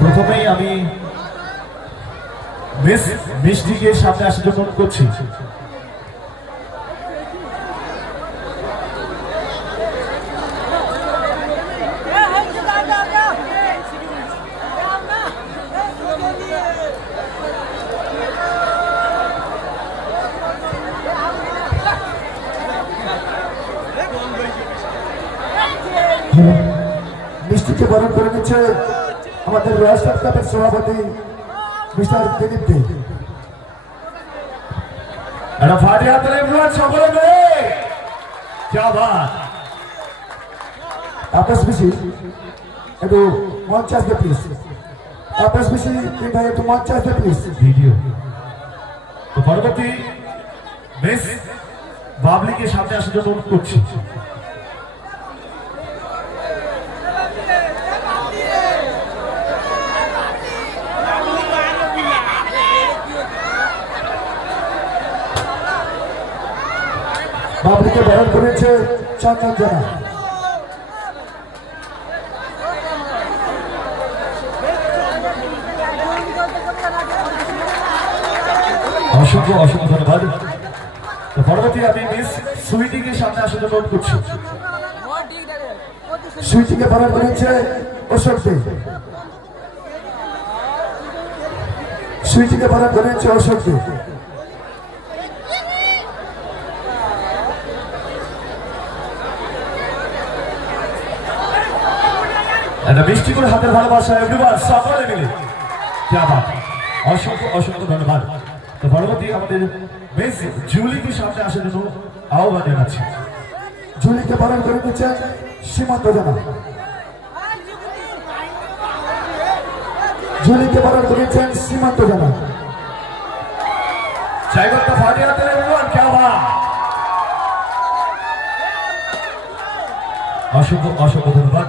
প্রথমেই আমি মিস মিষ্টিকে সামনে আসার জন্য করছি। মিষ্টিকে বরণ করে নিচ্ছে আমাদের রাষ্ট্র কাপের সভাপতি মিস্টার দিলীপ দে। পরবর্তী বাবলিকে সামনে আসার জন্য অনুরোধ করছি। বাবলিকে বরণ করেছে চন্দন জানা। অসংখ্য অসংখ্য ধন্যবাদ। পরবর্তী আমি মিস সুইটিকে সামনে আসার জন্য করছি। সুইটিকে বরণ করেছে অশোক সুইটিকে বরণ করেছে অশোক এটা মিষ্টি করে হাতের ভালোবাসা এভরিওয়ান সকলে মিলে। যা বাত অসংখ্য অসংখ্য ধন্যবাদ। তো পরবর্তী আমাদের মিস জুলিকে সামনে আসার জন্য আহ্বান জানাচ্ছি। জুলিকে বরণ করে নিচ্ছেন সীমান্ত জানা। জুলিকে বরণ করে করেছেন সীমান্ত জানা। জায়গাটা ফাটিয়ে রাখতে কেমন অসংখ্য অসংখ্য ধন্যবাদ।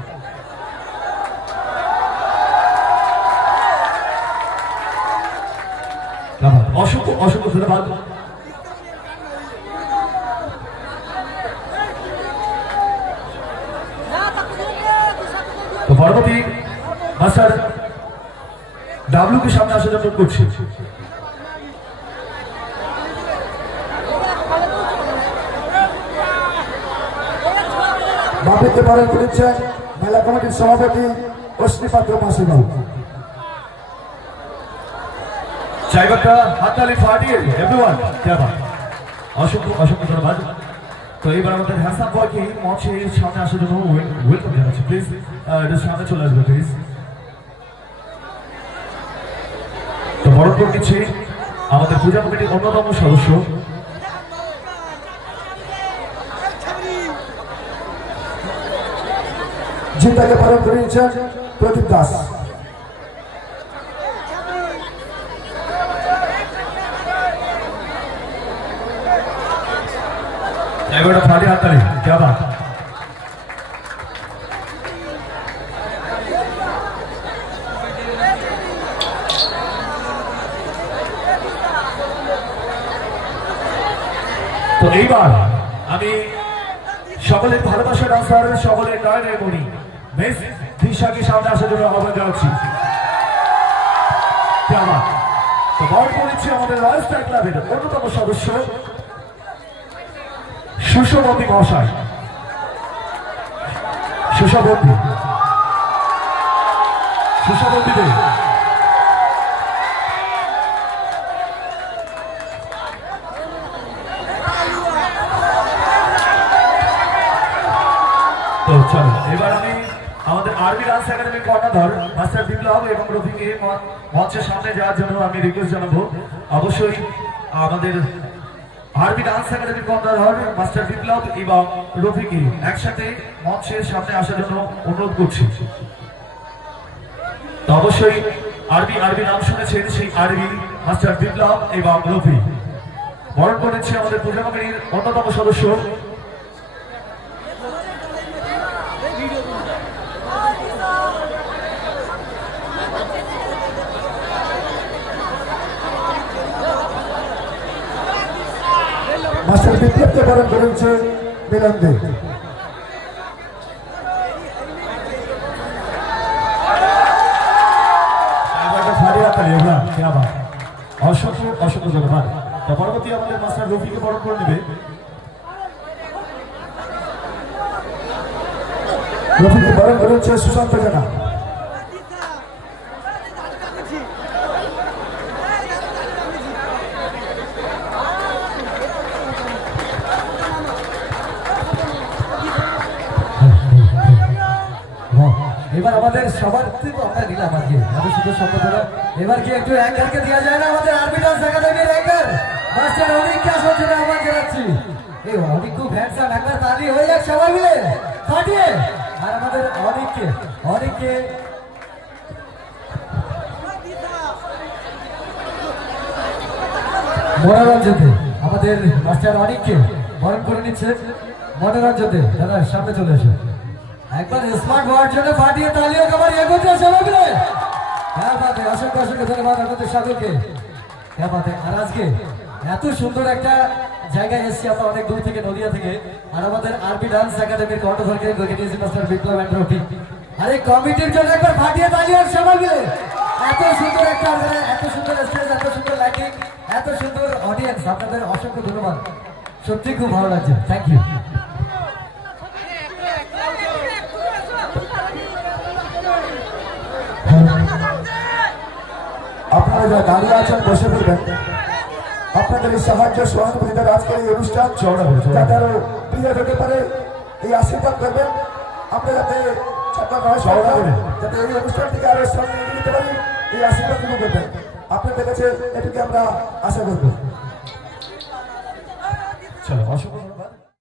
অশুভ অশুভ ধন্যবাদ তো পরবর্তী সামনে আসার জন্য করছি। বাপিতে পারেন বলেছেন মেলা কমিটির সভাপতি অশ্রী পাত্র মাসিবাবু চাইব একটা ফাটিয়ে এভরিওয়ান কেমন অসংখ্য অসংখ্য ধন্যবাদ। তো এইবার আমাদের বয়কে মঞ্চে সামনে আসার জন্য ওয়েলকাম জানাচ্ছি। প্লিজ এটা সামনে চলে আসবে প্লিজ তো বরণ করে আমাদের পূজা কমিটির অন্যতম সদস্য। চিন্তাকে ভালো করে নিয়েছেন প্রদীপ দাস। এগারোটা সাড়ে আটটারে যা বাদ। তো এইবার আমি সকলের ভালোবাসা ডান্স সকলের নয় নয় মনি বেশ দিশাকে সামনে আসার জন্য আহ্বান জানাচ্ছি। তো বড় করেছি আমাদের রয়্যাল স্টার ক্লাবের অন্যতম সদস্য সুশবতী মহাশয়। সুশবতী সুশবতী দেব। চলো, এবার আমি আমাদের সামনে যাওয়ার জন্য আমি রিকোয়েস্ট জানাব। অবশ্যই আমাদের আরবি ডান্স একাডেমির কর্ণধার মাস্টার বিপ্লব এবং রফিকে একসাথে মঞ্চের সামনে আসার জন্য অনুরোধ করছি। অবশ্যই আরবি আরবি নাম শুনেছেন সেই আরবি মাস্টার বিপ্লব এবং রফি। বরণ করেছে আমাদের পূজা কমিটির অন্যতম সদস্য মাস্টার বিপ্লবকে বরণ করেছে মিলন দে এগুলা কে আবার অসংখ্য অসংখ্য ধন্যবাদ। তা পরবর্তী আমাদের মাস্টার রফিকে বরণ করে নেবে। রফিকে বরণ করেছে সুশান্ত জানা। এবার আমাদের সবার থেকে আমরা নিলাম আজকে এত সুন্দর সম্বোধনা এবার কি একটু অ্যাঙ্কারকে দেওয়া যায় না আমাদের আরবি ডান্স একাডেমির অ্যাঙ্কার মাস্টার অনেককে আসার জন্য আহ্বান জানাচ্ছি এই অনেক খুব হ্যান্ডসাম একবার তালি হয়ে যাক সবাই মিলে। ফাটিয়ে। আর আমাদের অনেককে অনেককে মনোরঞ্জনে আমাদের মাস্টার অনেককে বরণ করে নিচ্ছে। মনোরঞ্জনে দাদা, সামনে চলে এসো একবার স্মার্ট হওয়ার জন্য ফাটিয়ে তালিও আমার এগোতে সবাই মিলে হ্যাঁ বাদে অসংখ্য অসংখ্য ধন্যবাদ আমাদের সকলকে হ্যাঁ বাদে আর আজকে এত সুন্দর একটা জায়গায় এসেছি আমরা অনেক দূর থেকে, নদিয়া থেকে। আর আমাদের আরবি ডান্স একাডেমির কণ্ঠধরকে মাস্টার বিপ্লব অ্যান্ড আর এই কমিটির জন্য একবার ফাটিয়ে তালি আর সবাই এত সুন্দর একটা এত সুন্দর স্টেজ এত সুন্দর লাইটিং এত সুন্দর অডিয়েন্স আপনাদের অসংখ্য ধন্যবাদ। সত্যি খুব ভালো লাগছে। থ্যাংক ইউ আপনারা দাঁড়িয়ে আছেন বসে পড়বেন। আপনাদের এই সাহায্য সহানুভূতিতে আজকের এই অনুষ্ঠান। যাতে আরও ক্লিয়ার হতে পারে এই আশীর্বাদ করবেন আমরা যাতে। যাতে এই অনুষ্ঠানটিকে আরও সামনে নিতে পারি এই আশীর্বাদ করবেন আপনাদের কাছে এটুকু আমরা আশা করব। চলো অসংখ্য